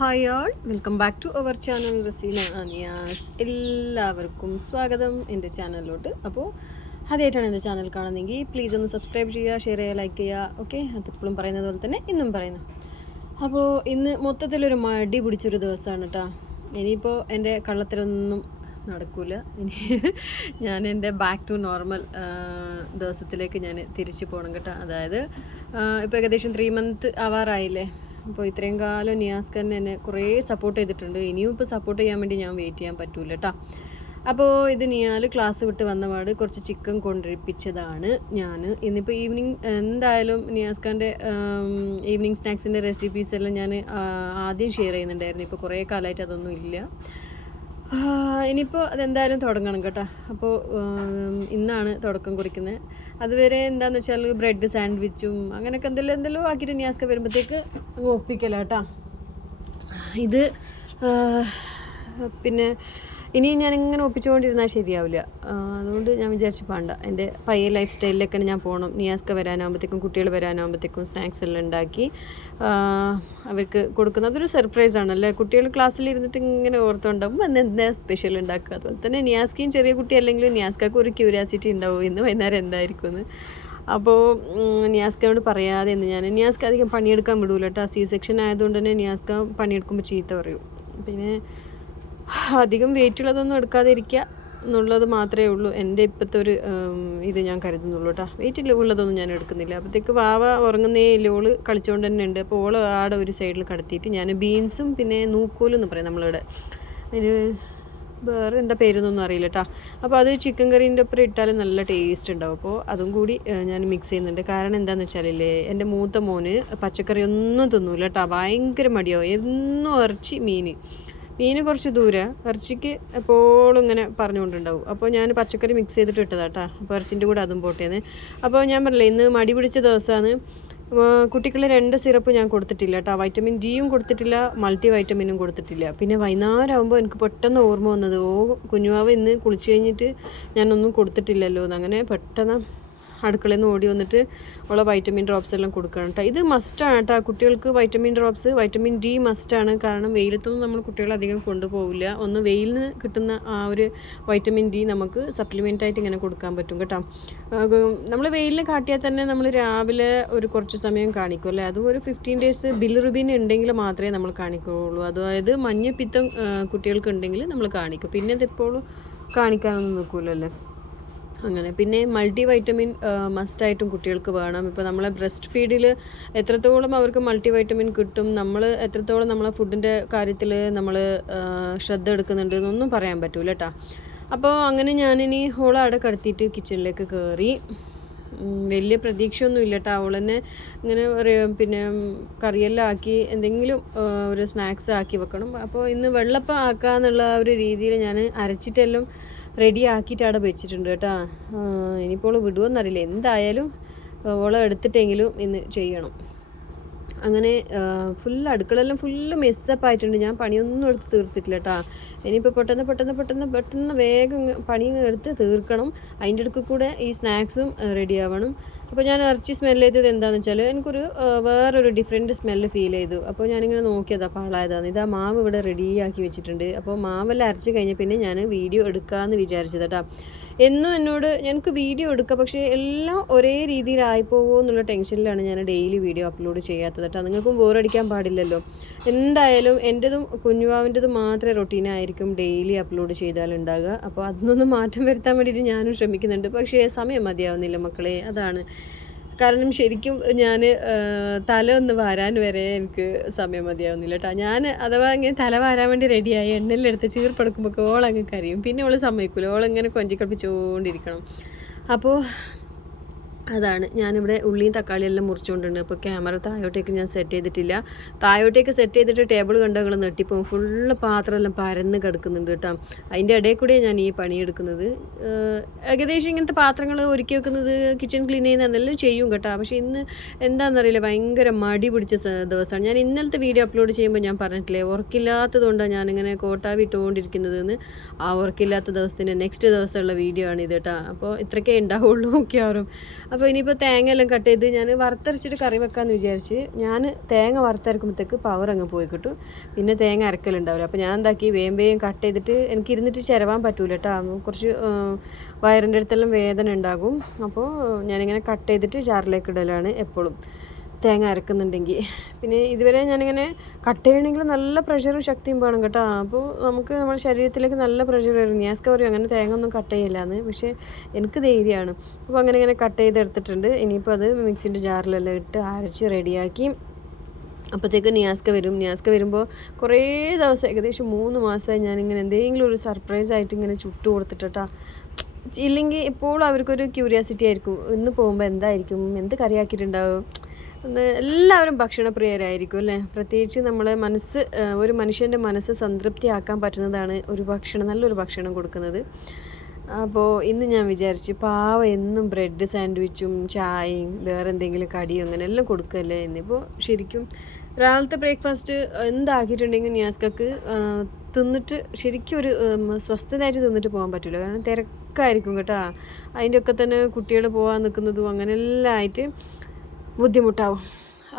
Hi all, welcome back to our channel Raseena Aniyas. എല്ലാവർക്കും സ്വാഗതം എൻ്റെ ചാനലിലോട്ട്. അപ്പോൾ ആദ്യമായിട്ടാണ് എൻ്റെ ചാനൽ കാണുന്നതെങ്കിൽ പ്ലീസ് ഒന്ന് സബ്സ്ക്രൈബ് ചെയ്യുക, ഷെയർ ചെയ്യുക, ലൈക്ക് ചെയ്യുക. ഓക്കെ, അതെപ്പോഴും പറയുന്നത് പോലെ തന്നെ ഇന്നും പറയുന്നു. അപ്പോൾ ഇന്ന് മൊത്തത്തിലൊരു മടി പിടിച്ചൊരു ദിവസമാണ് കേട്ടോ. ഇനിയിപ്പോൾ എൻ്റെ കള്ളത്തരൊന്നും നടക്കില്ല. ഇനി ഞാൻ എൻ്റെ ബാക്ക് ടു നോർമൽ ദിവസത്തിലേക്ക് ഞാൻ തിരിച്ചു പോകണം കേട്ടോ. അതായത് ഇപ്പോൾ ഏകദേശം 3 months ആവാറായില്ലേ. അപ്പോൾ ഇത്രയും കാലം നിയാസ്കൻ എന്നെ കുറേ സപ്പോർട്ട് ചെയ്തിട്ടുണ്ട്. ഇനിയും ഇപ്പോൾ സപ്പോർട്ട് ചെയ്യാൻ വേണ്ടി ഞാൻ വെയിറ്റ് ചെയ്യാൻ പറ്റൂല കേട്ടോ. അപ്പോൾ ഇത് നിയാൽ ക്ലാസ് വിട്ട് വന്നപാട് കുറച്ച് ചിക്കൻ കൊണ്ടിരിപ്പിച്ചതാണ് ഞാൻ. ഇന്നിപ്പോൾ ഈവനിങ് എന്തായാലും നിയാസ്ഖാൻ്റെ ഈവനിങ് സ്നാക്സിൻ്റെ റെസിപ്പീസ് എല്ലാം ഞാൻ ആദ്യം ഷെയർ ചെയ്യുന്നുണ്ടായിരുന്നു. ഇപ്പോൾ കുറേ കാലമായിട്ട് അതൊന്നും ഇല്ല. ഇനിയിപ്പോൾ അതെന്തായാലും തുടങ്ങണം കേട്ടോ. അപ്പോൾ ഇന്നാണ് തുടക്കം കുറിക്കുന്നത്. അതുവരെ എന്താണെന്ന് വെച്ചാൽ ബ്രെഡ് സാൻഡ്വിച്ചും അങ്ങനെയൊക്കെ എന്തെല്ലോ ആക്കിയിട്ട് നിയാസ്ക വരുമ്പോഴത്തേക്ക് ഒപ്പിക്കല കേട്ടോ. ഇത് പിന്നെ ഇനി ഞാനിങ്ങനെ ഒപ്പിച്ചുകൊണ്ടിരുന്നാൽ ശരിയാവില്ല. അതുകൊണ്ട് ഞാൻ വിചാരിച്ചു വേണ്ട, എൻ്റെ പയ്യെ ലൈഫ് സ്റ്റൈലിലൊക്കെ ഞാൻ പോകണം. നിയാസ്ക വരാനാകുമ്പോഴത്തേക്കും കുട്ടികൾ വരാനാകുമ്പോഴത്തേക്കും സ്നാക്സ് എല്ലാം ഉണ്ടാക്കി അവർക്ക് കൊടുക്കുന്നത് അതൊരു സർപ്രൈസാണല്ലേ. കുട്ടികൾ ക്ലാസ്സിലിരുന്നിട്ട് ഇങ്ങനെ ഓർത്തുണ്ടാകുമ്പോൾ അന്ന് എന്താ സ്പെഷ്യൽ ഉണ്ടാക്കുക. അതുപോലെ തന്നെ നിയാസ്കയും ചെറിയ കുട്ടി അല്ലെങ്കിലും നിയാസ്കക്ക് ഒരു ക്യൂരിയാസിറ്റി ഉണ്ടാവും ഇന്ന് വൈകുന്നേരം എന്തായിരിക്കും എന്ന്. അപ്പോൾ നിയാസ്കയോട് പറയാതെ എന്ന് ഞാൻ നിയാസ്ക അധികം പണിയെടുക്കാൻ വിടൂല കേട്ടോ. C-section ആയതുകൊണ്ട് തന്നെ നിയാസ്ക പണിയെടുക്കുമ്പോൾ ചീത്ത പറയും. പിന്നെ അധികം വെയിറ്റുള്ളതൊന്നും എടുക്കാതെ ഇരിക്കുക എന്നുള്ളത് മാത്രമേ ഉള്ളൂ എൻ്റെ ഇപ്പോഴത്തെ ഒരു ഇത് ഞാൻ കരുതുന്നുള്ളൂ കേട്ടോ. വെയിറ്റ് ഉള്ളതൊന്നും ഞാൻ എടുക്കുന്നില്ല. അപ്പോഴത്തേക്ക് വാവ ഉറങ്ങുന്നേ ഇല്ല, ഓള് കളിച്ചുകൊണ്ട് തന്നെ ഉണ്ട്. അപ്പോൾ ഓള് ആടെ ഒരു സൈഡിൽ കടത്തിയിട്ട് ഞാൻ ബീൻസും പിന്നെ നൂക്കോലും എന്ന് പറയും നമ്മളിവിടെ, അതിന് വേറെ എന്താ പേരൊന്നും അറിയില്ല കേട്ടോ. അപ്പോൾ അത് ചിക്കൻ കറീൻ്റെ ഒപ്പം ഇട്ടാലും നല്ല ടേസ്റ്റ് ഉണ്ടാവും. അപ്പോൾ അതും കൂടി ഞാൻ മിക്സ് ചെയ്യുന്നുണ്ട്. കാരണം എന്താണെന്ന് വെച്ചാലില്ലേ, എൻ്റെ മൂത്ത മോന് പച്ചക്കറി ഒന്നും തിന്നൂല കേട്ടോ. ഭയങ്കര മടിയാവും. എന്നും ഇറച്ചി മീൻ കുറച്ച് ദൂരം, ഇറച്ചിക്ക് എപ്പോഴും ഇങ്ങനെ പറഞ്ഞുകൊണ്ടുണ്ടാവും. അപ്പോൾ ഞാൻ പച്ചക്കറി മിക്സ് ചെയ്തിട്ട് ഇട്ടതാട്ടോ. അപ്പോൾ ഇറച്ചിൻ്റെ കൂടെ അതും പോട്ടേന്ന്. അപ്പോൾ ഞാൻ പറഞ്ഞില്ലേ ഇന്ന് മടി പിടിച്ച ദിവസമാണ്. കുട്ടികൾ 2 സിറപ്പ് ഞാൻ കൊടുത്തിട്ടില്ല കേട്ടോ. വൈറ്റമിൻ ഡിയും കൊടുത്തിട്ടില്ല, മൾട്ടി വൈറ്റമിനും കൊടുത്തിട്ടില്ല. പിന്നെ വൈകുന്നേരം ആകുമ്പോൾ എനിക്ക് പെട്ടെന്ന് ഓർമ്മ വന്നത്, കുഞ്ഞുവാവ് ഇന്ന് കുളിച്ച് കഴിഞ്ഞിട്ട് ഞാനൊന്നും കൊടുത്തിട്ടില്ലല്ലോ എന്ന്. അങ്ങനെ പെട്ടെന്ന് അടുക്കളയിൽ നിന്ന് ഓടി വന്നിട്ട് ഉള്ള വൈറ്റമിൻ ഡ്രോപ്സ് എല്ലാം കൊടുക്കണം കേട്ടോ. ഇത് മസ്റ്റാണ് കേട്ടോ കുട്ടികൾക്ക്. വൈറ്റമിൻ ഡ്രോപ്സ്, വൈറ്റമിൻ ഡി മസ്റ്റാണ്. കാരണം വെയിലത്തൊന്നും നമ്മൾ കുട്ടികളെ അധികം കൊണ്ടുപോകില്ല. ഒന്ന് വെയിലിൽ നിന്ന് കിട്ടുന്ന ആ ഒരു വൈറ്റമിൻ ഡി നമുക്ക് സപ്ലിമെൻ്റ് ആയിട്ട് ഇങ്ങനെ കൊടുക്കാൻ പറ്റും കേട്ടോ. നമ്മൾ വെയിലിൽ കാട്ടിയാൽ തന്നെ നമ്മൾ രാവിലെ ഒരു കുറച്ച് സമയം കാണിക്കും അല്ലേ. അതും ഒരു 15 days ബിലിറുബിൻ ഉണ്ടെങ്കിൽ മാത്രമേ നമ്മൾ കാണിക്കുകയുള്ളൂ. അതായത് മഞ്ഞപ്പിത്തം കുട്ടികൾക്ക് ഉണ്ടെങ്കിൽ നമ്മൾ കാണിക്കും. പിന്നെ അതെപ്പോഴും കാണിക്കാനൊന്നും നിൽക്കില്ലല്ലേ. അങ്ങനെ പിന്നെ മൾട്ടി വൈറ്റമിൻ മസ്റ്റായിട്ടും കുട്ടികൾക്ക് വേണം. ഇപ്പോൾ നമ്മളെ ബ്രസ്റ്റ് ഫീഡിൽ എത്രത്തോളം അവർക്ക് മൾട്ടി വൈറ്റമിൻ കിട്ടും, നമ്മൾ എത്രത്തോളം നമ്മളെ ഫുഡിൻ്റെ കാര്യത്തിൽ നമ്മൾ ശ്രദ്ധ എടുക്കുന്നുണ്ട് എന്നൊന്നും പറയാൻ പറ്റൂല കേട്ടോ. അപ്പോൾ അങ്ങനെ ഞാനിനി അവിടെ കടത്തിയിട്ട് കിച്ചണിലേക്ക് കയറി. വലിയ പ്രതീക്ഷയൊന്നും ഇല്ല കേട്ടോ. അവൾ തന്നെ ഇങ്ങനെ പിന്നെ കറിയെല്ലാം ആക്കി എന്തെങ്കിലും ഒരു സ്നാക്സ് ആക്കി വെക്കണം. അപ്പോൾ ഇന്ന് വെള്ളപ്പം ആക്കാന്നുള്ള ഒരു രീതിയിൽ ഞാൻ അരച്ചിട്ടെല്ലാം റെഡി ആക്കിയിട്ട് അവിടെ വെച്ചിട്ടുണ്ട് കേട്ടോ. ഇനിയിപ്പോൾ വിടുമെന്നറിയില്ല. എന്തായാലും ഓളെ എടുത്തിട്ടെങ്കിലും ഇന്ന് ചെയ്യണം. അങ്ങനെ അടുക്കളെല്ലാം ഫുള്ള് മെസ്സപ്പ് ആയിട്ടുണ്ട്. ഞാൻ പണിയൊന്നും എടുത്ത് തീർത്തിട്ടില്ല കേട്ടോ. ഇനിയിപ്പോൾ പെട്ടെന്ന് വേഗം പണി എടുത്ത് തീർക്കണം. അതിൻ്റെ ഇടയ്ക്ക് കൂടെ ഈ സ്നാക്സും റെഡി ആവണം. അപ്പോൾ ഞാൻ ഇറച്ചി സ്മെല്ല് ചെയ്തത് എന്താണെന്ന് വെച്ചാൽ എനിക്കൊരു വേറൊരു ഡിഫറെൻറ്റ് സ്മെല്ല് ഫീൽ ചെയ്തു. അപ്പോൾ ഞാനിങ്ങനെ നോക്കിയതാണ് പാളായതാണ്. ഇതാ മാവ് ഇവിടെ റെഡിയാക്കി വെച്ചിട്ടുണ്ട്. അപ്പോൾ മാവെല്ലാം അരച്ച് കഴിഞ്ഞ പിന്നെ ഞാൻ വീഡിയോ എടുക്കാമെന്ന് വിചാരിച്ചത് കേട്ടോ. എന്നും എന്നോട് ഞങ്ങൾക്ക് വീഡിയോ എടുക്കുക, പക്ഷേ എല്ലാം ഒരേ രീതിയിലായിപ്പോകുമോ എന്നുള്ള ടെൻഷനിലാണ് ഞാൻ ഡെയിലി വീഡിയോ അപ്ലോഡ് ചെയ്യാത്തത് കേട്ടോ. നിങ്ങൾക്കും ബോറടിക്കാൻ പാടില്ലല്ലോ. എന്തായാലും എൻ്റെതും കുഞ്ഞുവാവിൻ്റെതും മാത്രമേ റൊട്ടീനായിരിക്കും ഡെയിലി അപ്ലോഡ് ചെയ്താലുണ്ടാകുക. അപ്പോൾ അതിനൊന്നും മാറ്റം വരുത്താൻ വേണ്ടിയിട്ട് ഞാനും ശ്രമിക്കുന്നുണ്ട്. പക്ഷേ സമയം മതിയാവുന്നില്ല മക്കളെ, അതാണ് കാരണം. ശരിക്കും ഞാൻ തല ഒന്ന് വാരാൻ വരെ എനിക്ക് സമയം മതിയാവുന്നില്ല കേട്ടോ. ഞാൻ അഥവാ ഇങ്ങനെ തല വാരാൻ വേണ്ടി റെഡിയായി എണ്ണയിലെടുത്ത് ചീർപ്പെടുക്കുമ്പോൾ ഓളങ്ങ് കരയും. പിന്നെ ഓൾ സമ്മതിക്കില്ല, ഓളിങ്ങനെ കൊഞ്ചിക്കളിപ്പിച്ചുകൊണ്ടിരിക്കണം. അപ്പോൾ അതാണ് ഞാനിവിടെ ഉള്ളിയും തക്കാളിയെല്ലാം മുറിച്ചുകൊണ്ടുണ്ട്. അപ്പോൾ ക്യാമറ താഴോട്ടേക്ക് ഞാൻ സെറ്റ് ചെയ്തിട്ടില്ല. താഴോട്ടേക്ക് സെറ്റ് ചെയ്തിട്ട് ടേബിൾ കണ്ടങ്ങൾ നെട്ടിപ്പോവും. ഫുള്ള് പാത്രമെല്ലാം പരന്ന് കിടക്കുന്നുണ്ട് കേട്ടോ. അതിൻ്റെ ഇടയിൽ കൂടെ ഞാൻ ഈ പണിയെടുക്കുന്നത്. ഏകദേശം ഇങ്ങനത്തെ പാത്രങ്ങൾ ഒരുക്കി വെക്കുന്നത്, കിച്ചൺ ക്ലീൻ ചെയ്യുന്ന എന്നെല്ലാം ചെയ്യും കേട്ടോ. പക്ഷേ ഇന്ന് എന്താണെന്നറിയില്ല, ഭയങ്കര മടി പിടിച്ച ദിവസമാണ്. ഞാൻ ഇന്നലത്തെ വീഡിയോ അപ്ലോഡ് ചെയ്യുമ്പോൾ ഞാൻ പറഞ്ഞിട്ടില്ലേ, ഉറക്കില്ലാത്തതുകൊണ്ടാണ് ഞാനിങ്ങനെ കോട്ടാവി ഇട്ടുകൊണ്ടിരിക്കുന്നതെന്ന്. ആ ഉറക്കില്ലാത്ത ദിവസത്തിൻ്റെ നെക്സ്റ്റ് ദിവസമുള്ള വീഡിയോ ആണ് ഇത് കേട്ടോ. അപ്പോൾ ഇത്രയൊക്കെ ഉണ്ടാവുള്ളൂ മിക്കവാറും. അപ്പോൾ ഇനിയിപ്പോൾ തേങ്ങ എല്ലാം കട്ട് ചെയ്ത് ഞാൻ വറുത്തരച്ചിട്ട് കറി വെക്കാമെന്ന് വിചാരിച്ച് ഞാൻ തേങ്ങ വറുത്തരക്കുമ്പോഴത്തേക്ക് പവർ അങ്ങ് പോയി കിട്ടും, പിന്നെ തേങ്ങ അരക്കലുണ്ടാവില്ല. അപ്പോൾ ഞാൻ എന്താക്കി വേഗം കട്ട് ചെയ്തിട്ട് എനിക്ക് ഇരുന്നിട്ട് ചിരവാൻ പറ്റൂല കേട്ടോ, കുറച്ച് വയറിൻ്റെ അടുത്തെല്ലാം വേദന ഉണ്ടാകും. അപ്പോൾ ഞാനിങ്ങനെ കട്ട് ചെയ്തിട്ട് ജാറിലേക്ക് ഇടലാണ് എപ്പോഴും തേങ്ങ അരക്കുന്നുണ്ടെങ്കിൽ. പിന്നെ ഇതുവരെ ഞാനിങ്ങനെ കട്ട് ചെയ്യണമെങ്കിൽ നല്ല പ്രഷറും ശക്തിയും വേണം കേട്ടോ. അപ്പോൾ നമുക്ക് നമ്മുടെ ശരീരത്തിലേക്ക് നല്ല പ്രഷർ വരും. നിയാസ്ക പറയും അങ്ങനെ തേങ്ങ ഒന്നും കട്ട് ചെയ്യില്ലാന്ന്, പക്ഷേ എനിക്ക് ധൈര്യമാണ്. അപ്പോൾ അങ്ങനെ കട്ട് ചെയ്തെടുത്തിട്ടുണ്ട്. ഇനിയിപ്പോൾ അത് മിക്സിൻ്റെ ജാറിലെല്ലാം ഇട്ട് അരച്ച് റെഡിയാക്കി അപ്പോഴത്തേക്ക് നിയാസ്ക വരും. നിയാസ്ക വരുമ്പോൾ കുറേ ദിവസം, ഏകദേശം 3 മാസമായി ഞാനിങ്ങനെ എന്തെങ്കിലും ഒരു സർപ്രൈസായിട്ട് ഇങ്ങനെ ചുട്ട് കൊടുത്തിട്ടാ. ഇല്ലെങ്കിൽ എപ്പോഴും അവർക്കൊരു ക്യൂരിയാസിറ്റി ആയിരിക്കും, ഇന്ന് പോകുമ്പോൾ എന്തായിരിക്കും, എന്ത് കറിയാക്കിയിട്ടുണ്ടാവും. എല്ലാവരും ഭക്ഷണപ്രിയരായിരിക്കും അല്ലേ. പ്രത്യേകിച്ച് നമ്മളെ മനസ്സ്, ഒരു മനുഷ്യൻ്റെ മനസ്സ് സംതൃപ്തിയാക്കാൻ പറ്റുന്നതാണ് ഒരു ഭക്ഷണം, നല്ലൊരു ഭക്ഷണം കൊടുക്കുന്നത്. അപ്പോൾ ഇന്ന് ഞാൻ വിചാരിച്ചു പാവം എന്നും ബ്രെഡ് സാൻഡ്വിച്ചും ചായയും വേറെ എന്തെങ്കിലും കടിയും അങ്ങനെ എല്ലാം കൊടുക്കുകയല്ലേ. ഇന്നിപ്പോൾ ശരിക്കും രാവിലത്തെ ബ്രേക്ക്ഫാസ്റ്റ് എന്താക്കിയിട്ടുണ്ടെങ്കിൽ നിയാസ്കക്ക് തിന്നിട്ട് ശരിക്കും ഒരു സ്വസ്ഥതയായിട്ട് തിന്നിട്ട് പോകാൻ പറ്റില്ല, കാരണം തിരക്കായിരിക്കും കേട്ടോ. അതിൻ്റെ ഒക്കെ തന്നെ കുട്ടികൾ പോകാൻ നിൽക്കുന്നതും അങ്ങനെയെല്ലാം ആയിട്ട് ബുദ്ധിമുട്ടാവും.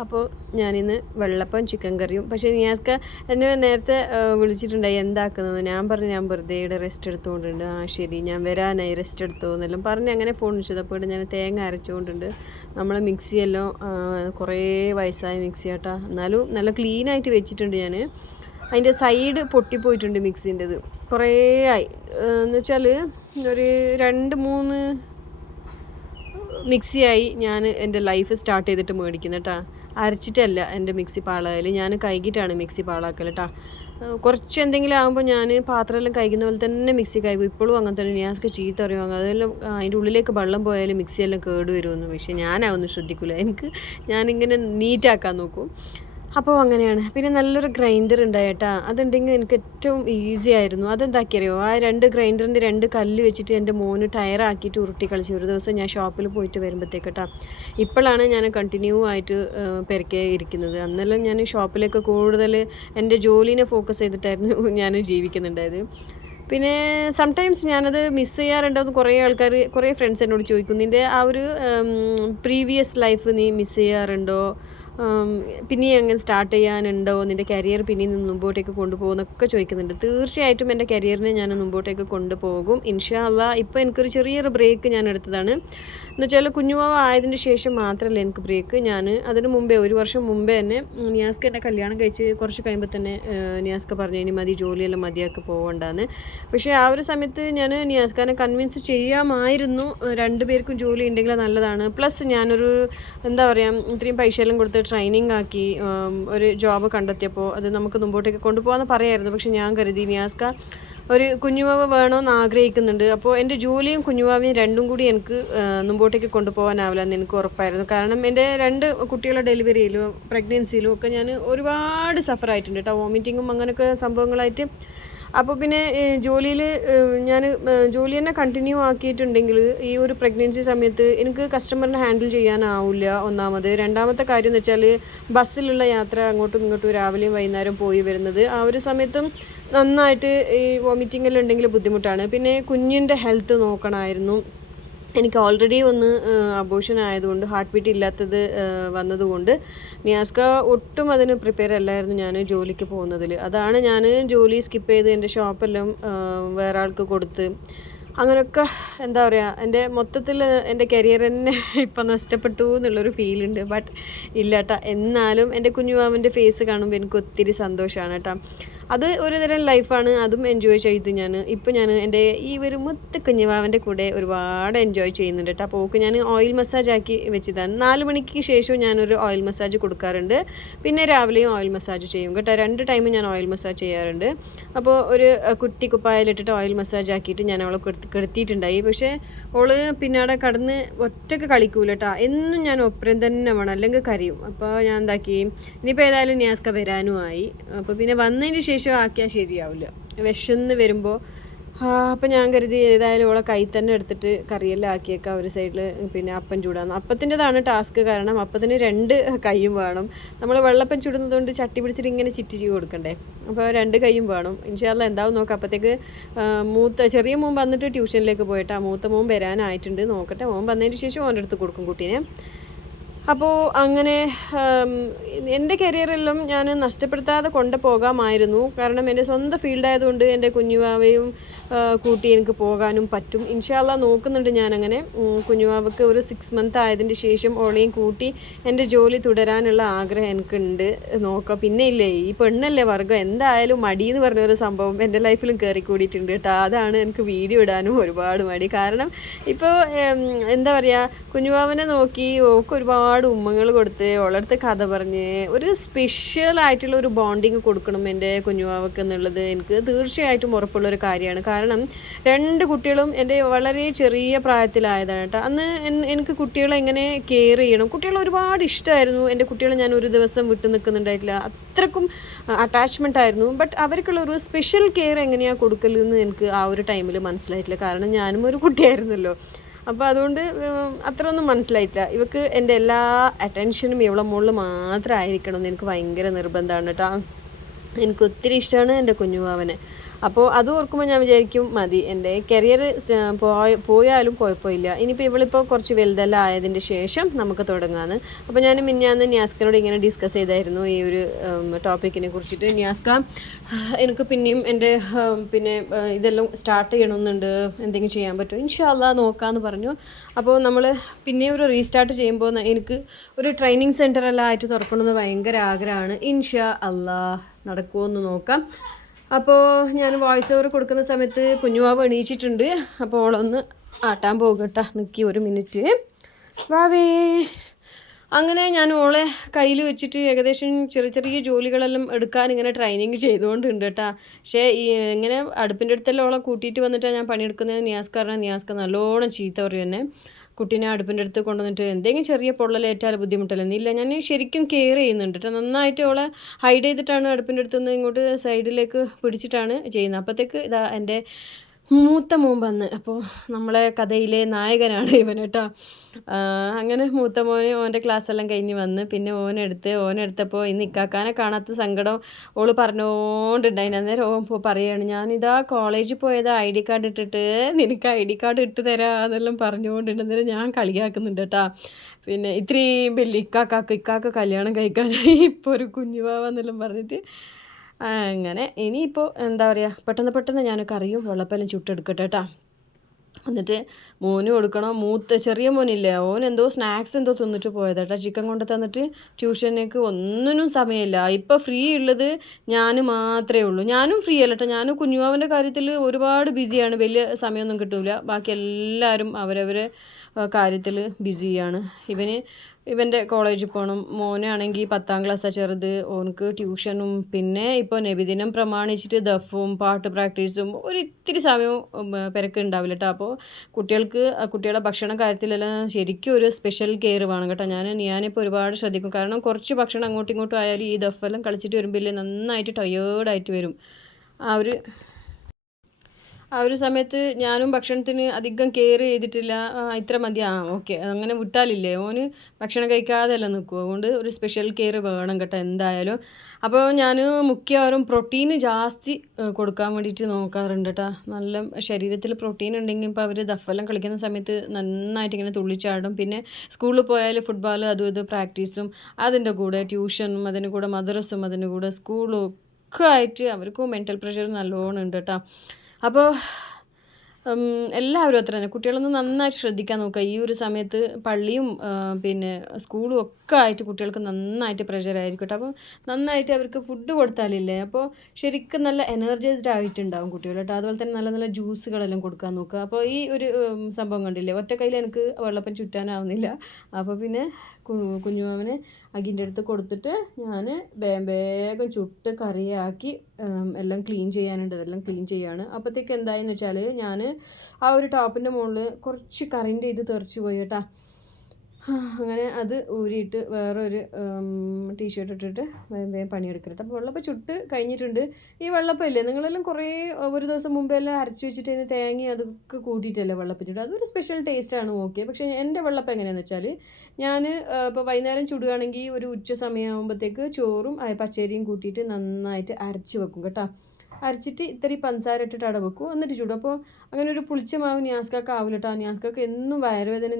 അപ്പോൾ ഞാനിന്ന് വെള്ളപ്പം ചിക്കൻ കറിയും. പക്ഷേ നിയാസ്ക എന്നെ നേരത്തെ വിളിച്ചിട്ടുണ്ടായി എന്താക്കുന്നത്. ഞാൻ പറഞ്ഞു ഞാൻ വെറുതെ ഇവിടെ റെസ്റ്റ് എടുത്തുകൊണ്ടുണ്ട്. ശരി ഞാൻ വരാനായി, റെസ്റ്റ് എടുത്തോ എന്നെല്ലാം പറഞ്ഞ് അങ്ങനെ ഫോൺ വിളിച്ചത്. അപ്പോൾ ഇവിടെ ഞാൻ തേങ്ങ അരച്ചുകൊണ്ടുണ്ട്. നമ്മളെ മിക്സിയെല്ലാം കുറേ വയസ്സായ മിക്സി കേട്ടോ, എന്നാലും നല്ല ക്ലീനായിട്ട് വെച്ചിട്ടുണ്ട് ഞാൻ. അതിൻ്റെ സൈഡ് പൊട്ടിപ്പോയിട്ടുണ്ട് മിക്സിൻ്റെത്, കുറേ ആയി എന്ന് വെച്ചാൽ ഒരു 2-3 മിക്സിയായി ഞാൻ എൻ്റെ ലൈഫ് സ്റ്റാർട്ട് ചെയ്തിട്ട് മേടിക്കുന്നത് കേട്ടോ. അരച്ചിട്ടല്ല എൻ്റെ മിക്സി പാളായാൽ, ഞാൻ കഴുകിയിട്ടാണ് മിക്സി പാളാക്കൽ കേട്ടോ. കുറച്ച് എന്തെങ്കിലും ആകുമ്പോൾ ഞാൻ പാത്രമെല്ലാം കഴിക്കുന്ന പോലെ തന്നെ മിക്സി കഴിക്കും. ഇപ്പോഴും അങ്ങനെ തന്നെ. നിയാസ്ക ചീത്ത അറിയും, അതെല്ലാം അതിൻ്റെ ഉള്ളിലേക്ക് വെള്ളം പോയാൽ മിക്സിയെല്ലാം കേടുവരുമെന്ന്. പക്ഷേ ഞാനതൊന്നും ശ്രദ്ധിക്കില്ല, ഞാനിങ്ങനെ നീറ്റാക്കാൻ നോക്കും. അപ്പോൾ അങ്ങനെയാണ്. പിന്നെ നല്ലൊരു ഗ്രൈൻഡർ ഉണ്ടായിട്ടാ, അതുണ്ടെങ്കിൽ എനിക്ക് ഏറ്റവും ഈസി ആയിരുന്നു. അതെന്താക്കിയറിയോ, ആ 2 ഗ്രൈൻഡറിൻ്റെ 2 കല്ല് വെച്ചിട്ട് എൻ്റെ മോന് ടയറാക്കിയിട്ട് ഉരുട്ടി കളിച്ചു ഒരു ദിവസം ഞാൻ ഷോപ്പിൽ പോയിട്ട് വരുമ്പോഴത്തേക്കട്ടാ. ഇപ്പോഴാണ് ഞാൻ കണ്ടിന്യൂ ആയിട്ട് പെരക്കെ ഇരിക്കുന്നത്. അന്നെല്ലാം ഞാൻ ഷോപ്പിലേക്ക് കൂടുതൽ എൻ്റെ ജോലിനെ ഫോക്കസ് ചെയ്തിട്ടായിരുന്നു ഞാൻ ജീവിക്കുന്നുണ്ടായത്. പിന്നെ സംടൈംസ് ഞാനത് മിസ് ചെയ്യാറുണ്ടെന്ന് കുറേ ആൾക്കാർ, കുറേ ഫ്രണ്ട്സ് എന്നോട് ചോദിക്കും, നിൻ്റെ ആ ഒരു പ്രീവിയസ് ലൈഫ് നീ മിസ് ചെയ്യാറുണ്ടോ, പിന്നെയും അങ്ങനെ സ്റ്റാർട്ട് ചെയ്യാനുണ്ടോ, നിൻ്റെ കരിയർ പിന്നെയും മുമ്പോട്ടേക്ക് കൊണ്ടുപോകുന്നൊക്കെ ചോദിക്കുന്നുണ്ട്. തീർച്ചയായിട്ടും എൻ്റെ കരിയറിനെ ഞാൻ മുമ്പോട്ടേക്ക് കൊണ്ടുപോകും ഇൻഷാ അല്ലാഹ്. ഇപ്പോൾ എനിക്കൊരു ചെറിയൊരു ബ്രേക്ക് ഞാൻ എടുത്തതാണ്. എന്ന് വെച്ചാൽ കുഞ്ഞുവാവ ആയതിന് ശേഷം മാത്രമല്ല എനിക്ക് ബ്രേക്ക്. ഞാൻ അതിന് മുമ്പേ 1 വർഷം മുമ്പേ തന്നെ നിയാസ്ക എന്നെ കല്യാണം കഴിച്ച് കുറച്ച് കഴിയുമ്പോൾ തന്നെ നിയാസ്ക പറഞ്ഞു ഇനി മതി, ജോലിയെല്ലാം മതിയാക്കി പോകണ്ടെന്ന്. പക്ഷേ ആ ഒരു സമയത്ത് ഞാൻ നിയാസ്കാനെ കൺവിൻസ് ചെയ്യാമായിരുന്നു, 2 പേർക്കും ജോലി ഉണ്ടെങ്കിൽ നല്ലതാണ്. പ്ലസ് ഞാനൊരു എന്താ പറയുക, ഇത്രയും പൈസയെല്ലാം കൊടുത്ത് ട്രെയിനിങ് ആക്കി ഒരു ജോബ് കണ്ടെത്തിയപ്പോൾ അത് നമുക്ക് മുമ്പോട്ടേക്ക് കൊണ്ടുപോകാമെന്ന് പറയായിരുന്നു. പക്ഷെ ഞാൻ കരുതി നിയാസ്ക ഒരു കുഞ്ഞുവാവ വേണമെന്ന് ആഗ്രഹിക്കുന്നുണ്ട്, അപ്പോൾ എൻ്റെ ജോലിയും കുഞ്ഞുവാവയും രണ്ടും കൂടി എനിക്ക് മുമ്പോട്ടേക്ക് കൊണ്ടുപോകാനാവില്ല എന്ന് എനിക്ക് ഉറപ്പായിരുന്നു. കാരണം എൻ്റെ 2 കുട്ടികളുടെ ഡെലിവറിയിലും പ്രഗ്നൻസിയിലും ഒക്കെ ഞാൻ ഒരുപാട് സഫറായിട്ടുണ്ട് കേട്ടോ, വോമിറ്റിങ്ങും അങ്ങനെയൊക്കെ സംഭവങ്ങളായിട്ട്. അപ്പോൾ പിന്നെ ജോലിയിൽ ഞാൻ ജോലി തന്നെ കണ്ടിന്യൂ ആക്കിയിട്ടുണ്ടെങ്കിൽ ഈ ഒരു പ്രഗ്നൻസി സമയത്ത് എനിക്ക് കസ്റ്റമറിനെ ഹാൻഡിൽ ചെയ്യാനാവില്ല ഒന്നാമത്. രണ്ടാമത്തെ കാര്യം എന്ന് വെച്ചാൽ ബസ്സിലുള്ള യാത്ര, അങ്ങോട്ടും ഇങ്ങോട്ടും രാവിലെയും വൈകുന്നേരം പോയി വരുന്നത്, ആ ഒരു സമയത്തും നന്നായിട്ട് ഈ വോമിറ്റിങ്ങെല്ലാം ഉണ്ടെങ്കിൽ ബുദ്ധിമുട്ടാണ്. പിന്നെ കുഞ്ഞിൻ്റെ ഹെൽത്ത് നോക്കണമായിരുന്നു. എനിക്ക് ഓൾറെഡി ഒന്ന് അബോർഷൻ ആയതുകൊണ്ട്, ഹാർട്ട് ബീറ്റ് ഇല്ലാത്തത് വന്നതുകൊണ്ട് നിയാസ്ക ഒട്ടും അതിന് പ്രിപ്പയർ അല്ലായിരുന്നു ഞാൻ ജോലിക്ക് പോകുന്നതിൽ. അതാണ് ഞാൻ ജോലി സ്കിപ്പ് ചെയ്ത് എൻ്റെ ഷോപ്പെല്ലാം വേറെ ആൾക്ക് കൊടുത്ത് അങ്ങനെയൊക്കെ എന്താ പറയുക, എൻ്റെ മൊത്തത്തിൽ എൻ്റെ കരിയർ തന്നെ ഇപ്പം നഷ്ടപ്പെട്ടു എന്നുള്ളൊരു ഫീലുണ്ട്. ബട്ട് ഇല്ല കേട്ടോ, എന്നാലും എൻ്റെ കുഞ്ഞുമാവൻ്റെ ഫേസ് കാണുമ്പോൾ എനിക്ക് ഒത്തിരി സന്തോഷമാണ് കേട്ടോ. അത് ഒരു തരം ലൈഫാണ്, അതും എൻജോയ് ചെയ്ത് ഇപ്പം ഞാൻ എൻ്റെ ഈ ഒരു മുത്ത് കുഞ്ഞുമാവൻ്റെ കൂടെ ഒരുപാട് എൻജോയ് ചെയ്യുന്നുണ്ട് കേട്ടോ. അപ്പോൾ ഓക്കെ ഞാൻ ഓയിൽ മസാജ് ആക്കി വെച്ചതാണ്. 4 മണിക്ക് ശേഷവും ഞാനൊരു ഓയിൽ മസാജ് കൊടുക്കാറുണ്ട്, പിന്നെ രാവിലെയും ഓയിൽ മസാജ് ചെയ്യും കേട്ടോ. 2 ടൈം ഞാൻ ഓയിൽ മസാജ് ചെയ്യാറുണ്ട്. അപ്പോൾ ഒരു കുട്ടി കുപ്പായിലിട്ടിട്ട് ഓയിൽ മസാജ് ആക്കിയിട്ട് ഞാൻ അവളെ കിടത്തിയിട്ടുണ്ടായി. പക്ഷേ ഓള് പിന്നാടെ കടന്ന് ഒറ്റയ്ക്ക് കളിക്കൂല കേട്ടോ, എന്നും ഞാൻ ഒപ്പരം തന്നെ വേണം, അല്ലെങ്കിൽ കരയും. അപ്പോൾ ഞാൻ എന്താക്കി, ഇനിയിപ്പോൾ ഏതായാലും നിയാസ്ക വരാനുമായി, അപ്പോൾ പിന്നെ വന്നതിന് ശേഷം ആക്കിയാൽ ശരിയാവില്ല. വിശന്ന് വരുമ്പോൾ അപ്പം ഞാൻ കരുതി ഏതായാലും ഓളെ കൈ തന്നെ എടുത്തിട്ട് കറിയെല്ലാം ആക്കിയേക്കാം ഒരു സൈഡിൽ. പിന്നെ അപ്പം ചൂടാന്ന്, അപ്പത്തിൻ്റെതാണ് ടാസ്ക്. കാരണം അപ്പത്തിന് 2 കൈയും വേണം. നമ്മൾ വെള്ളപ്പം ചുടുന്നതുകൊണ്ട് ചട്ടി പിടിച്ചിട്ട് ഇങ്ങനെ ചിറ്റി കൊടുക്കണ്ടേ, അപ്പോൾ 2 കൈയും വേണം. ഇൻഷാ അല്ലാ എന്താവും നോക്കാം. അപ്പോഴത്തേക്ക് ചെറിയ മോൻ വന്നിട്ട് ട്യൂഷനിലേക്ക് പോയിട്ടാ. മൂത്ത മോൻ വരാനായിട്ടുണ്ട്, നോക്കട്ടെ. മോൻ വന്നതിന് ശേഷം ഓൻ്റെ അടുത്ത് കൊടുക്കും കുട്ടീനെ. അപ്പോൾ അങ്ങനെ എൻ്റെ കരിയറെല്ലാം ഞാൻ നഷ്ടപ്പെടുത്താതെ കൊണ്ടുപോകാമായിരുന്നു. കാരണം എൻ്റെ സ്വന്തം ഫീൽഡായതുകൊണ്ട് എൻ്റെ കുഞ്ഞുവാവയും കൂട്ടി എനിക്ക് പോകാനും പറ്റും. ഇൻഷാ അല്ലാ നോക്കുന്നുണ്ട് ഞാനങ്ങനെ. കുഞ്ഞുവാവക്ക് ഒരു 6 മന്ത് ആയതിൻ്റെ ശേഷം ഓളെയും കൂട്ടി എൻ്റെ ജോലി തുടരാനുള്ള ആഗ്രഹം എനിക്കുണ്ട്. നോക്കാം. പിന്നെ ഇല്ലേ, ഈ പെണ്ണല്ലേ വർഗ്ഗം, എന്തായാലും മടി എന്ന് പറഞ്ഞൊരു സംഭവം എൻ്റെ ലൈഫിലും കയറി കൂടിയിട്ടുണ്ട് കേട്ടോ. അതാണ് എനിക്ക് വീഡിയോ ഇടാനും ഒരുപാട് മടി. കാരണം ഇപ്പോൾ എന്താ പറയുക, കുഞ്ഞുവാവനെ നോക്കി ഓക്ക് ഒരുപാട് ഉമ്മങ്ങൾ കൊടുത്ത് ഓളടുത്ത് കഥ പറഞ്ഞ് ഒരു സ്പെഷ്യലായിട്ടുള്ള ഒരു ബോണ്ടിങ് കൊടുക്കണം എൻ്റെ കുഞ്ഞുവാവക്ക് എന്നുള്ളത് എനിക്ക് തീർച്ചയായിട്ടും ഉറപ്പുള്ളൊരു കാര്യമാണ്. കാരണം 2 കുട്ടികളും എൻ്റെ വളരെ ചെറിയ പ്രായത്തിലായതാണ് കേട്ടോ. അന്ന് എനിക്ക് കുട്ടികളെ എങ്ങനെ കെയർ ചെയ്യണം, കുട്ടികളെ ഒരുപാട് ഇഷ്ടമായിരുന്നു. എൻ്റെ കുട്ടികളെ ഞാൻ ഒരു ദിവസം വിട്ടു നിൽക്കുന്നുണ്ടായിട്ടില്ല, അത്രക്കും അറ്റാച്ച്മെൻ്റ് ആയിരുന്നു. ബട്ട് അവർക്കുള്ള ഒരു സ്പെഷ്യൽ കെയർ എങ്ങനെയാണ് കൊടുക്കലെന്ന് എനിക്ക് ആ ഒരു ടൈമിൽ മനസ്സിലായിട്ടില്ല. കാരണം ഞാനും ഒരു കുട്ടിയായിരുന്നല്ലോ. അപ്പോൾ അതുകൊണ്ട് അത്ര ഒന്നും മനസ്സിലായിട്ടില്ല. ഇവക്ക് എൻ്റെ എല്ലാ അറ്റൻഷനും ഇവളെ മുകളിൽ മാത്രമായിരിക്കണം എന്ന് എനിക്ക് ഭയങ്കര നിർബന്ധമാണ് കേട്ടോ. എനിക്ക് ഒത്തിരി ഇഷ്ടമാണ് എൻ്റെ കുഞ്ഞുവാവനെ. അപ്പോൾ അത് ഓർക്കുമ്പോൾ ഞാൻ വിചാരിക്കും മതി, എൻ്റെ കരിയർ പോയാലും കുഴപ്പമില്ല, ഇനിയിപ്പോൾ ഇവളിപ്പോൾ കുറച്ച് വലുതെല്ലാം ആയതിൻ്റെ ശേഷം നമുക്ക് തുടങ്ങാമെന്ന്. അപ്പോൾ ഞാൻ മിന്നാന്ന് നിയാസ്കനോട് ഇങ്ങനെ ഡിസ്കസ് ചെയ്തായിരുന്നു ഈ ഒരു ടോപ്പിക്കിനെ കുറിച്ചിട്ട്. നിയാസ്ക, എനിക്ക് പിന്നെയും എൻ്റെ പിന്നെ ഇതെല്ലാം സ്റ്റാർട്ട് ചെയ്യണമെന്നുണ്ട്, എന്തെങ്കിലും ചെയ്യാൻ പറ്റുമോ? ഇൻഷാ അല്ലാ നോക്കാമെന്ന് പറഞ്ഞു. അപ്പോൾ നമ്മൾ പിന്നെ ഒരു റീസ്റ്റാർട്ട് ചെയ്യുമ്പോൾ എനിക്ക് ഒരു ട്രെയിനിങ് സെൻറ്ററെല്ലാം ആയിട്ട് തുറക്കണമെന്ന് ഭയങ്കര ആഗ്രഹമാണ്. ഇൻഷാ അല്ലാ നടക്കുമോ എന്ന് നോക്കാം. അപ്പോൾ ഞാൻ വോയിസ് ഓവർ കൊടുക്കുന്ന സമയത്ത് കുഞ്ഞുവാവ് എണീച്ചിട്ടുണ്ട്. അപ്പോൾ ഓളൊന്ന് ആട്ടാൻ പോകട്ടെ, നിൽക്കി 1 മിനിറ്റ് വാവേ. അങ്ങനെ ഞാൻ ഓളെ കയ്യിൽ വെച്ചിട്ട് ഏകദേശം ചെറിയ ചെറിയ ജോലികളെല്ലാം എടുക്കാൻ ഇങ്ങനെ ട്രെയിനിങ് ചെയ്തുകൊണ്ടുണ്ട് കേട്ടോ. പക്ഷേ ഈ ഇങ്ങനെ അടുപ്പിൻ്റെ അടുത്തെല്ലാം ഓളെ കൂട്ടിയിട്ട് വന്നിട്ടാണ് ഞാൻ പണിയെടുക്കുന്നത്. നിയാസ്ക നല്ലോണം ചീത്ത പറയും എന്നെ. കുട്ടീനെ അടുപ്പിൻ്റെ അടുത്ത് കൊണ്ടുവന്നിട്ട് എന്തെങ്കിലും ചെറിയ പൊള്ളലേറ്റാൽ ബുദ്ധിമുട്ടല്ലെന്നില്ല, ഞാൻ ശരിക്കും കെയർ ചെയ്യുന്നുണ്ട് കേട്ടോ. നന്നായിട്ട് ഓളെ ഹൈഡ് ചെയ്തിട്ടാണ് അടുപ്പിൻ്റെ അടുത്ത് നിന്ന് ഇങ്ങോട്ട് സൈഡിലേക്ക് പിടിച്ചിട്ടാണ് ചെയ്യുന്നത്. അപ്പോഴത്തേക്ക് ഇതാ എൻ്റെ മൂത്ത മോൻ വന്ന്. അപ്പോൾ നമ്മളെ കഥയിലെ നായകനാണ് ഇവൻ കേട്ടോ. അങ്ങനെ മൂത്ത മോന് ഓൻ്റെ ക്ലാസ്സെല്ലാം കഴിഞ്ഞ് വന്ന് പിന്നെ ഓനെടുത്തപ്പോൾ ഇന്ന് ഇക്കാക്കാനെ കാണാത്ത സങ്കടം ഓള് പറഞ്ഞുകൊണ്ടുണ്ടായിന്. അന്നേരം ഓൻ പറയുകയാണ്, ഞാനിതാ കോളേജിൽ പോയത് ID കാർഡ് ഇട്ടിട്ട്, നിനക്ക് ID കാർഡ് ഇട്ട് തരാം എന്നെല്ലാം പറഞ്ഞുകൊണ്ടുണ്ട്. അന്നേരം ഞാൻ കളിയാക്കുന്നുണ്ട് കേട്ടോ. പിന്നെ ഇത്രയും വലിയ ഇക്കാക്ക കല്യാണം കഴിക്കാനായി ഇപ്പോൾ ഒരു കുഞ്ഞുവാവെന്നെല്ലാം പറഞ്ഞിട്ട് അങ്ങനെ. ഇനിയിപ്പോൾ എന്താ പറയുക, പെട്ടെന്ന് ഞാൻ കറിയും വെള്ളപ്പെല്ലാം ചുട്ടെടുക്കട്ടെ കേട്ടോ. എന്നിട്ട് മോന് കൊടുക്കണം. ചെറിയ മോനില്ലേ, ഓൻ എന്തോ സ്നാക്സ് എന്തോ തിന്നിട്ട് പോയതാട്ടോ. ചിക്കൻ കൊണ്ട് തന്നിട്ട് ട്യൂഷനേക്ക് ഒന്നിനും സമയമില്ല. ഇപ്പോൾ ഫ്രീ ഉള്ളത് ഞാൻ മാത്രമേ ഉള്ളൂ. ഞാനും ഫ്രീ അല്ല കേട്ടോ. ഞാനും കുഞ്ഞുവാവൻ്റെ കാര്യത്തിൽ ഒരുപാട് ബിസിയാണ്, വലിയ സമയമൊന്നും കിട്ടില്ല. ബാക്കി എല്ലാവരും അവരവരെ കാര്യത്തിൽ ബിസിയാണ്. ഇവൻ്റെ കോളേജിൽ പോകണം. മോനാണെങ്കിൽ 10ാം ക്ലാസ്സാണ് ചെറുത്, ഓനക്ക് ട്യൂഷനും പിന്നെ ഇപ്പോൾ നബിദിനം പ്രമാണിച്ചിട്ട് ദഫും പാട്ട് പ്രാക്ടീസും ഒരിത്തിരി സമയവും പെരക്ക് ഉണ്ടാവില്ല കേട്ടോ. അപ്പോൾ കുട്ടികളുടെ ഭക്ഷണ കാര്യത്തിലെല്ലാം ശരിക്കും ഒരു സ്പെഷ്യൽ കെയർ വേണം കേട്ടോ. ഞാനിപ്പോൾ ഒരുപാട് ശ്രദ്ധിക്കും. കാരണം കുറച്ച് ഭക്ഷണം അങ്ങോട്ടും ഇങ്ങോട്ടും ആയാലും ഈ ദഫെല്ലാം കളിച്ചിട്ട് വരുമ്പോൾ നന്നായിട്ട് ടയേർഡായിട്ട് വരും. ആ ഒരു സമയത്ത് ഞാനും ഭക്ഷണത്തിന് അധികം കെയർ ചെയ്തിട്ടില്ല. ഇത്ര മതി, ഓക്കെ അങ്ങനെ വിട്ടാലില്ലേ ഓന് ഭക്ഷണം കഴിക്കാതെ എല്ലാം നിൽക്കും. അതുകൊണ്ട് ഒരു സ്പെഷ്യൽ കെയർ വേണം കേട്ടോ എന്തായാലും. അപ്പോൾ ഞാൻ മിക്കവാറും പ്രോട്ടീൻ ജാസ്തി കൊടുക്കാൻ വേണ്ടിയിട്ട് നോക്കാറുണ്ട് കേട്ടോ. നല്ല ശരീരത്തിൽ പ്രോട്ടീൻ ഉണ്ടെങ്കിൽ ഇപ്പോൾ അവർ ദഫെല്ലാം കളിക്കുന്ന സമയത്ത് നന്നായിട്ട് ഇങ്ങനെ തുള്ളിച്ചാടും. പിന്നെ സ്കൂളിൽ പോയാൽ ഫുട്ബോൾ അതും ഇത് പ്രാക്ടീസും അതിൻ്റെ കൂടെ ട്യൂഷനും അതിൻ്റെ കൂടെ മദ്രസും അതിൻ്റെ കൂടെ സ്കൂളും ഒക്കെ ആയിട്ട് അവർക്കും മെൻ്റൽ പ്രഷർ നല്ലോണം ഉണ്ട് കേട്ടോ. അപ്പോൾ എല്ലാവരും അത്ര തന്നെ കുട്ടികളൊന്നും നന്നായിട്ട് ശ്രദ്ധിക്കാൻ നോക്കുക. ഈ ഒരു സമയത്ത് പള്ളിയും പിന്നെ സ്കൂളും ഒക്കെ ആയിട്ട് കുട്ടികൾക്ക് നന്നായിട്ട് പ്രഷറായിരിക്കും കേട്ടോ. അപ്പോൾ നന്നായിട്ട് അവർക്ക് ഫുഡ് കൊടുത്താലില്ലേ അപ്പോൾ ശരിക്കും നല്ല എനർജൈസ്ഡ് ആയിട്ടുണ്ടാവും കുട്ടികൾ കേട്ടോ. അതുപോലെ തന്നെ നല്ല നല്ല ജ്യൂസുകളെല്ലാം കൊടുക്കാൻ നോക്കുക. അപ്പോൾ ഈ ഒരു സംഭവം കണ്ടില്ലേ, ഒറ്റ കയ്യിൽ എനിക്ക് വെള്ളപ്പം ചുറ്റാനാവുന്നില്ല. അപ്പോൾ പിന്നെ കുഞ്ഞുമാവനെ അകിൻ്റെ അടുത്ത് കൊടുത്തിട്ട് ഞാൻ വേഗം ചുട്ട് കറിയാക്കി എല്ലാം ക്ലീൻ ചെയ്യാനുണ്ട്, അതെല്ലാം ക്ലീൻ ചെയ്യാണ്. അപ്പോഴത്തേക്ക് എന്തായെന്ന് വെച്ചാൽ ഞാൻ ആ ഒരു ടോപ്പിൻ്റെ മുകളിൽ കുറച്ച് കറിൻ്റെ ഇത് തെറിച്ച് പോയി കേട്ടോ. അങ്ങനെ അത് ഊരിയിട്ട് വേറൊരു ടീഷർട്ട് ഇട്ടിട്ട് വേഗം പണിയെടുക്കട്ടെ. അപ്പോൾ വെള്ളപ്പം ചുട്ട് കഴിഞ്ഞിട്ടുണ്ട്. ഈ വെള്ളപ്പം ഇല്ലേ നിങ്ങളെല്ലാം കുറേ ഒരു ദിവസം മുമ്പേ എല്ലാം അരച്ച് വെച്ചിട്ട് അതിന് തേങ്ങ അതൊക്കെ കൂട്ടിയിട്ടല്ലേ വെള്ളപ്പം ചുട്ട്. അതൊരു സ്പെഷ്യൽ ടേസ്റ്റാണ്. ഓക്കെ, പക്ഷേ എൻ്റെ വെള്ളപ്പം എങ്ങനെയാണെന്ന് വെച്ചാൽ ഞാൻ ഇപ്പോൾ വൈകുന്നേരം ചുടുകയാണെങ്കിൽ ഒരു ഉച്ച സമയമാകുമ്പോഴത്തേക്ക് ചോറും പച്ചരിയും കൂട്ടിയിട്ട് നന്നായിട്ട് അരച്ച് വെക്കും കേട്ടോ. അരച്ചിട്ട് ഇത്തിരി പഞ്ചസാര ഇട്ടിട്ട് അവിടെ വെക്കും, എന്നിട്ട് ചൂടും. അപ്പോൾ അങ്ങനെ ഒരു പുളിച്ച മാവ് നിയാസ്കാക്ക് ആവില്ല കേട്ടോ. നിയാസ്കാക്ക് എന്നും വയറുവേദന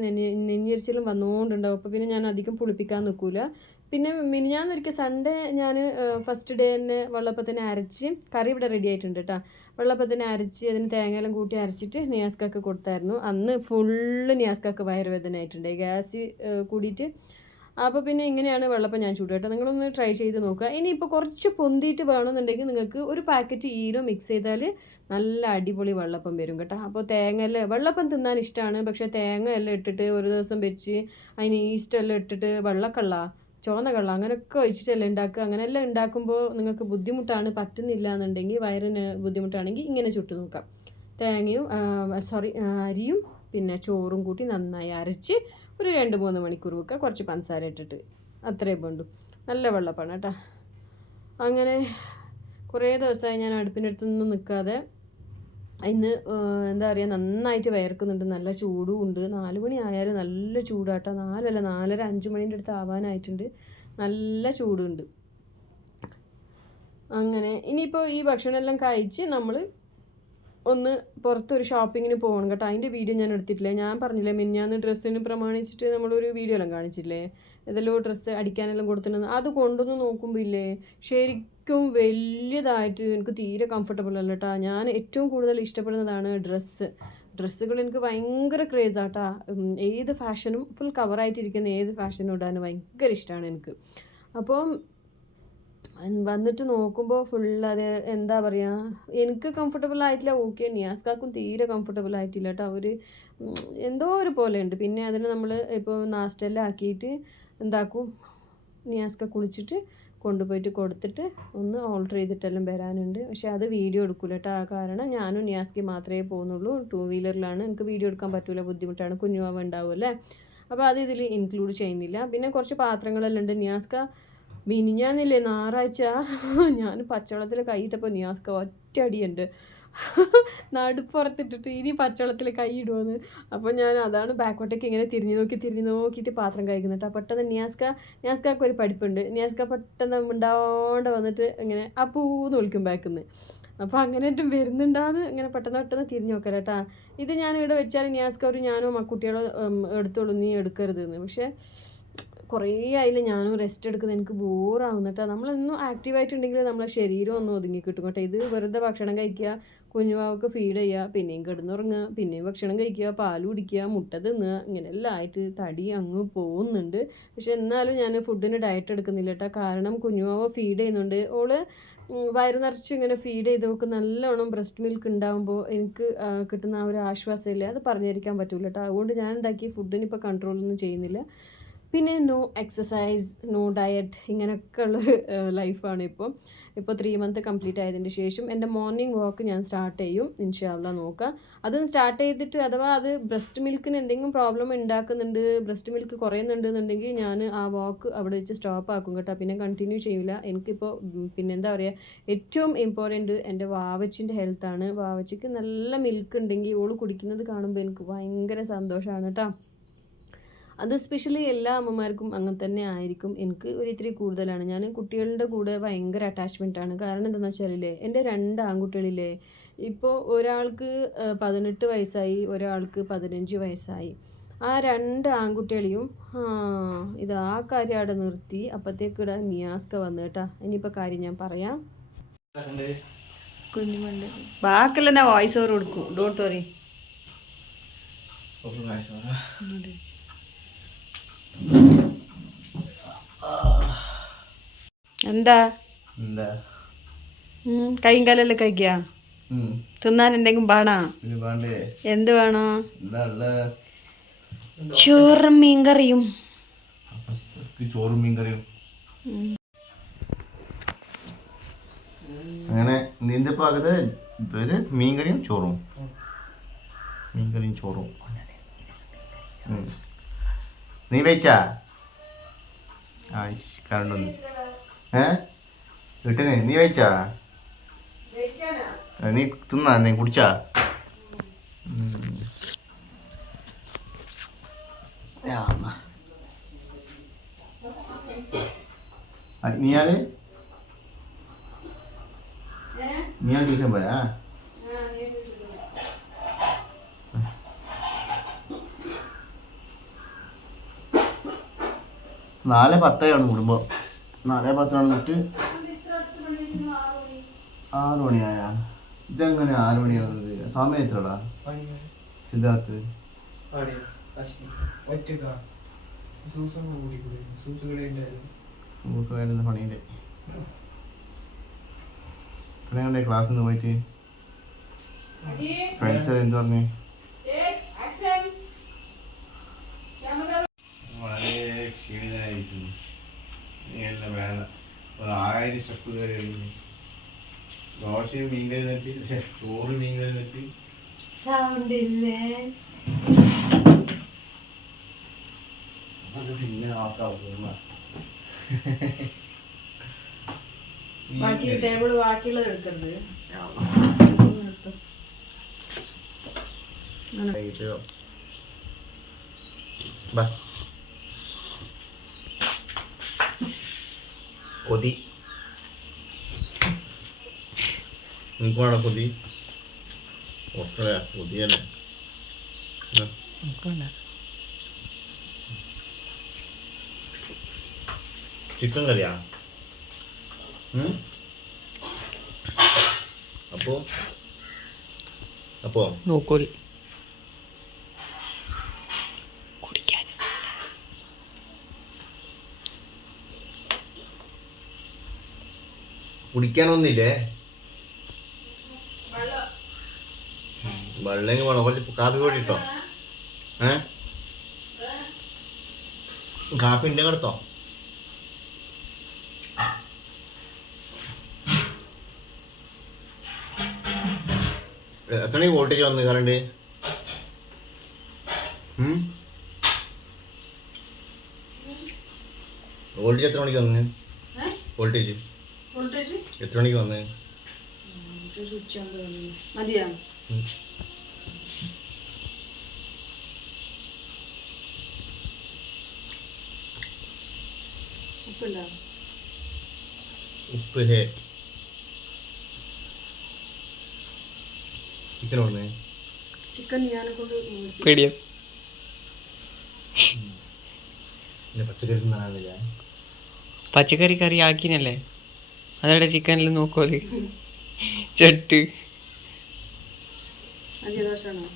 നെഞ്ഞരിച്ചിലും വന്നുകൊണ്ടുണ്ടാവും. അപ്പോൾ പിന്നെ ഞാൻ അധികം പുളിപ്പിക്കാൻ നിൽക്കില്ല. പിന്നെ മിനിഞ്ഞാന്നൊരിക്കൽ സൺഡേ ഞാൻ ഫസ്റ്റ് ഡേ തന്നെ വെള്ളപ്പത്തിന് അരച്ച് കറി ഇവിടെ റെഡി ആയിട്ടുണ്ട് കേട്ടോ. വെള്ളപ്പത്തിന് അരച്ച് അതിന് തേങ്ങയെല്ലാം കൂട്ടി അരച്ചിട്ട് നിയാസ്കാക്ക് കൊടുത്തായിരുന്നു. അന്ന് ഫുള്ള് നിയാസ്കാക്ക് വയറുവേദന ആയിട്ടുണ്ട്, ഗ്യാസ് കൂടിയിട്ട്. അപ്പോൾ പിന്നെ ഇങ്ങനെയാണ് വെള്ളപ്പം ഞാൻ ചൂട് കേട്ടോ. നിങ്ങളൊന്ന് ട്രൈ ചെയ്ത് നോക്കുക. ഇനിയിപ്പോൾ കുറച്ച് പൊന്തിയിട്ട് വേണമെന്നുണ്ടെങ്കിൽ നിങ്ങൾക്ക് ഒരു പാക്കറ്റ് ഈനോ മിക്സ് ചെയ്താൽ നല്ല അടിപൊളി വെള്ളപ്പം വരും കേട്ടോ. അപ്പോൾ തേങ്ങയെല്ലാം വെള്ളപ്പം തിന്നാൻ ഇഷ്ടമാണ്, പക്ഷേ തേങ്ങ എല്ലാം ഇട്ടിട്ട് ഒരു ദിവസം വെച്ച് അതിന് ഈസ്റ്റെല്ലാം ഇട്ടിട്ട് വെള്ളക്കള്ള ചുവന്ന കള്ള അങ്ങനെയൊക്കെ ഒഴിച്ചിട്ടെല്ലാം ഉണ്ടാക്കുക. അങ്ങനെയെല്ലാം ഉണ്ടാക്കുമ്പോൾ നിങ്ങൾക്ക് ബുദ്ധിമുട്ടാണ്, പറ്റുന്നില്ല എന്നുണ്ടെങ്കിൽ വയറിന് ബുദ്ധിമുട്ടാണെങ്കിൽ ഇങ്ങനെ ചുട്ട് നോക്കാം. തേങ്ങയും അരിയും പിന്നെ ചോറും കൂട്ടി നന്നായി അരച്ച് ഒരു 2-3 മണിക്കൂർ വെക്കുക, കുറച്ച് പഞ്ചസാര ഇട്ടിട്ട്. അത്രയും വേണ്ടു. നല്ല വെള്ളപ്പാണ് കേട്ടോ. അങ്ങനെ കുറേ ദിവസമായി ഞാൻ അടുപ്പിൻ്റെ അടുത്തൊന്നും നിൽക്കാതെ. ഇന്ന് എന്താ പറയുക, നന്നായിട്ട് വയർക്കുന്നുണ്ട്, നല്ല ചൂടും ഉണ്ട്. 4 മണി ആയാലും നല്ല ചൂടാട്ടോ. 4:30 5 മണീൻ്റെ അടുത്ത് ആവാനായിട്ടുണ്ട്. നല്ല ചൂടുണ്ട്. അങ്ങനെ ഇനിയിപ്പോൾ ഈ ഭക്ഷണമെല്ലാം കഴിച്ച് നമ്മൾ ഒന്ന് പുറത്തൊരു ഷോപ്പിങ്ങിന് പോകണം കേട്ടോ. അതിൻ്റെ വീഡിയോ ഞാൻ എടുത്തിട്ടില്ല. ഞാൻ പറഞ്ഞില്ലേ മിനിഞ്ഞാന്ന് ഡ്രസ്സിന് പ്രമാണിച്ചിട്ട് നമ്മളൊരു വീഡിയോ എല്ലാം കാണിച്ചില്ലേ, ഏതെല്ലോ ഡ്രസ്സ് അടിക്കാനെല്ലാം കൊടുത്തിട്ടുണ്ട്. അത് കൊണ്ടുവന്ന് നോക്കുമ്പോൾ ഇല്ലേ ശരിക്കും വലിയതായിട്ട് എനിക്ക് തീരെ കംഫർട്ടബിൾ അല്ല കേട്ടോ. ഞാൻ ഏറ്റവും കൂടുതൽ ഇഷ്ടപ്പെടുന്നതാണ് ഡ്രസ്സുകൾ. എനിക്ക് ഭയങ്കര ക്രേസാട്ടാ. ഏത് ഫാഷനും ഫുൾ കവറായിട്ടിരിക്കുന്ന ഏത് ഫാഷനും ഇടാൻ ഭയങ്കര ഇഷ്ടമാണ് എനിക്ക്. അപ്പം വന്നിട്ട് നോക്കുമ്പോൾ ഫുൾ അത് എന്താ പറയുക, എനിക്ക് കംഫർട്ടബിൾ ആയിട്ടില്ല. ഓക്കെ, നിയാസ്കാക്കും തീരെ കംഫർട്ടബിൾ ആയിട്ടില്ല കേട്ടോ. അവർ എന്തോ ഒരു പോലെ ഉണ്ട്. പിന്നെ അതിന് നമ്മൾ ഇപ്പോൾ നാസ്റ്റെല്ലാം ആക്കിയിട്ട് എന്താക്കും, നിയാസ്ക കുളിച്ചിട്ട് കൊണ്ടുപോയിട്ട് കൊടുത്തിട്ട് ഒന്ന് ഓൾട്ടർ ചെയ്തിട്ടെല്ലാം വരാനുണ്ട്. പക്ഷേ അത് വീഡിയോ എടുക്കില്ല കേട്ടോ. കാരണം ഞാനും നിയാസ്കി മാത്രമേ പോകുന്നുള്ളൂ. 2 വീലറിലാണ്, എനിക്ക് വീഡിയോ എടുക്കാൻ പറ്റില്ല, ബുദ്ധിമുട്ടാണ്, കുഞ്ഞുമാവ ഉണ്ടാവുമല്ലേ. അപ്പോൾ അത് ഇതിൽ ഇൻക്ലൂഡ് ചെയ്യുന്നില്ല. പിന്നെ കുറച്ച് പാത്രങ്ങളെല്ലാം ഉണ്ട്. നിയാസ്ക മിനിഞ്ഞാന്നില്ലേ ഞായറാഴ്ച ഞാൻ പച്ചവെള്ളത്തിൽ കൈയിട്ടപ്പോൾ നിയാസ്ക ഒറ്റയടിയുണ്ട് നടുപ്പുറത്തിട്ടിട്ട് ഇനി പച്ചവെള്ളത്തിൽ കൈ ഇടുമെന്ന്. അപ്പോൾ ഞാൻ അതാണ് ബാക്കോട്ടേക്ക് ഇങ്ങനെ തിരിഞ്ഞു നോക്കിയിട്ട് പാത്രം കഴിക്കുന്നുണ്ട്. പെട്ടെന്ന് നിയാസ്കാക്ക് ഒരു പഠിപ്പുണ്ട്. നിയാസ്ക പെട്ടെന്ന് ഉണ്ടാവാണ്ട് വന്നിട്ട് ഇങ്ങനെ അപ്പൂന്ന് വിളിക്കും ബാക്കിന്ന്. അപ്പോൾ അങ്ങനെ ആയിട്ടും വരുന്നുണ്ടാന്ന് ഇങ്ങനെ പെട്ടെന്ന് തിരിഞ്ഞു നോക്കാം കേട്ടാ. ഇത് ഞാൻ ഇവിടെ വെച്ചാൽ നിയാസ്ക ഒരു ഞാനോ മക്കുട്ടികളോ എടുത്തോളൂ, നീ എടുക്കരുതെന്ന്. പക്ഷേ കുറേ ആയില്ല ഞാനും റെസ്റ്റ് എടുക്കുന്നത്, എനിക്ക് ബോറാവുന്നു കേട്ടോ. നമ്മളൊന്നും ആക്റ്റീവായിട്ടുണ്ടെങ്കിൽ നമ്മളെ ശരീരം ഒന്നും ഒതുങ്ങി കിട്ടും കേട്ടോ. ഇത് വെറുതെ ഭക്ഷണം കഴിക്കുക, കുഞ്ഞുവാവക്ക് ഫീഡ് ചെയ്യുക, പിന്നെയും കിടന്നുറങ്ങുക, പിന്നെയും ഭക്ഷണം കഴിക്കുക, പാൽ കുടിക്കുക, മുട്ട തിന്നുക, ഇങ്ങനെയെല്ലാം ആയിട്ട് തടി അങ്ങ് പോകുന്നുണ്ട്. പക്ഷെ എന്നാലും ഞാൻ ഫുഡിന് ഡയറ്റ് എടുക്കുന്നില്ല കേട്ടോ. കാരണം കുഞ്ഞുവാവ ഫീഡ് ചെയ്യുന്നുണ്ട്. ഓള് വയറ് നിറച്ച് ഇങ്ങനെ ഫീഡ് ചെയ്ത് നോക്ക് നല്ലോണം ബ്രസ്റ്റ് മിൽക്ക് ഉണ്ടാകുമ്പോൾ എനിക്ക് കിട്ടുന്ന ആ ഒരു ആശ്വാസമില്ല, അത് പറഞ്ഞിരിക്കാൻ പറ്റില്ല കേട്ടോ. അതുകൊണ്ട് ഞാൻ എന്താക്കി ഫുഡിന് ഇപ്പോൾ കൺട്രോളൊന്നും ചെയ്യുന്നില്ല. പിന്നെ നോ എക്സസൈസ്, നോ ഡയറ്റ്, ഇങ്ങനെയൊക്കെ ഉള്ളൊരു ലൈഫാണ് ഇപ്പോൾ 3 മന്ത് കംപ്ലീറ്റ് ആയതിന് ശേഷം എൻ്റെ മോർണിംഗ് വാക്ക് ഞാൻ സ്റ്റാർട്ട് ചെയ്യും, ഇൻഷാ അല്ലാഹ് നോക്കാം. അത് സ്റ്റാർട്ട് ചെയ്തിട്ട് അഥവാ അത് ബ്രസ്റ്റ് മിൽക്കിന് എന്തെങ്കിലും പ്രോബ്ലം ഉണ്ടാക്കുന്നുണ്ട്, ബ്രസ്റ്റ് മിൽക്ക് കുറയുന്നുണ്ടെന്നുണ്ടെങ്കിൽ ഞാൻ ആ വാക്ക് അവിടെ വെച്ച് സ്റ്റോപ്പ് ആക്കും കേട്ടോ. പിന്നെ കണ്ടിന്യൂ ചെയ്യില്ല. എനിക്കിപ്പോൾ പിന്നെ എന്താ പറയുക, ഏറ്റവും ഇമ്പോർട്ടൻറ്റ് എൻ്റെ വാവച്ചിൻ്റെ ഹെൽത്താണ്. വാവച്ചിക്ക് നല്ല മിൽക്ക് ഉണ്ടെങ്കിൽ ഓള് കുടിക്കുന്നത് കാണുമ്പോൾ എനിക്ക് ഭയങ്കര സന്തോഷമാണ് കേട്ടോ. അത് എസ്പെഷ്യലി എല്ലാ അമ്മമാർക്കും അങ്ങനെ തന്നെ ആയിരിക്കും. എനിക്ക് ഇത്തിരി കൂടുതലാണ്. ഞാൻ കുട്ടികളുടെ കൂടെ ഭയങ്കര അറ്റാച്ച്മെൻറ്റാണ്. കാരണം എന്താണെന്ന് വെച്ചാലില്ലേ, എൻ്റെ 2 ആൺകുട്ടികളില്ലേ, ഇപ്പോൾ ഒരാൾക്ക് 18 വയസ്സായി, ഒരാൾക്ക് 15 വയസ്സായി. ആ 2 ആൺകുട്ടികളെയും ഇത് ആ കാര്യം അവിടെ നിർത്തി. അപ്പോഴത്തേക്കിടെ നിയാസ്ക വന്നു കേട്ടാ. ഇനിയിപ്പോൾ കാര്യം ഞാൻ പറയാം. കുഞ്ഞുമണ്ട് ബാക്കിയുള്ള ഞാൻ വോയിസ് ഓവർ കൊടുക്കും, ഡോണ്ട് വറി. എന്താ കൈയും കാലെല്ലാം കഴിക്കാ? തിന്നാൻ എന്തെങ്കിലും വേണോ? എന്ത് വേണോ? ചോറും മീൻകറിയും. അങ്ങനെ നിന്റെ പാകത്ത് മീൻകറിയും ചോറും. നീ വെച്ചാ കണ്ടൊന്ന് വീട്ടിന് നീ വെച്ചാ നീ തിന്നാ നീ കുടിച്ചാ നീയാല് ട്യൂഷൻ പോയാ 4:10 കുടുംബം 4:10 എന്നിട്ട് 6 മണിയായ ഇതെങ്ങനെ 6 മണിയാവുന്നത് സമയം എത്രടാ സിദ്ധാർത്ഥ് പണിയില്ലേ പിന്നെ ക്ലാസ്സിൽ നിന്ന് പോയിട്ട് ഫ്രണ്ട്സ് എന്ത് പറഞ്ഞേ വളരെ ക്ഷീണിതനായിരിക്കുന്നു എന്നെ വേണം 1000 സ്റ്റെപ്പ് കയറി കഴിഞ്ഞു ദോശയും മീൻകറി നിർത്തി ചോറ് മീൻകറി നിർത്തി അത് പിന്നെ ആക്കാവുന്ന ബാക്കിയുള്ളത് എടുക്കരുത് കൊതി നിനക്ക് വേണം കൊതി കൊതിയല്ലേ ചിക്കൻ കറിയാ അപ്പോ നോക്കോൽ കുടിക്കാനൊന്നില്ലേ വെള്ളമെങ്കിൽ വേണം കുറച്ച് കാപ്പി പൊടി ഇട്ടോ കാപ്പി ഉണ്ടെങ്കിൽ എടുത്തോ എത്ര വോൾട്ടേജ് വന്ന് കറണ്ട് വോൾട്ടേജ് എത്ര മണിക്ക് വന്ന് വോൾട്ടേജ് എത്ര മണിക്ക് വന്ന് മതിയാ ഉപ്പ് ഹേ ചിക്കൻ ഓടുന്നേ ചിക്കൻ ഞാനെ കൊണ്ട് പേടിയാ പിന്നെ പച്ചക്കറി തിന്നാനില്ല പച്ചക്കറി കറി ആക്കിനല്ലേ അതവിടെ ചിക്കനിൽ നോക്കോല് ചട്ട് ദോഷമാണോ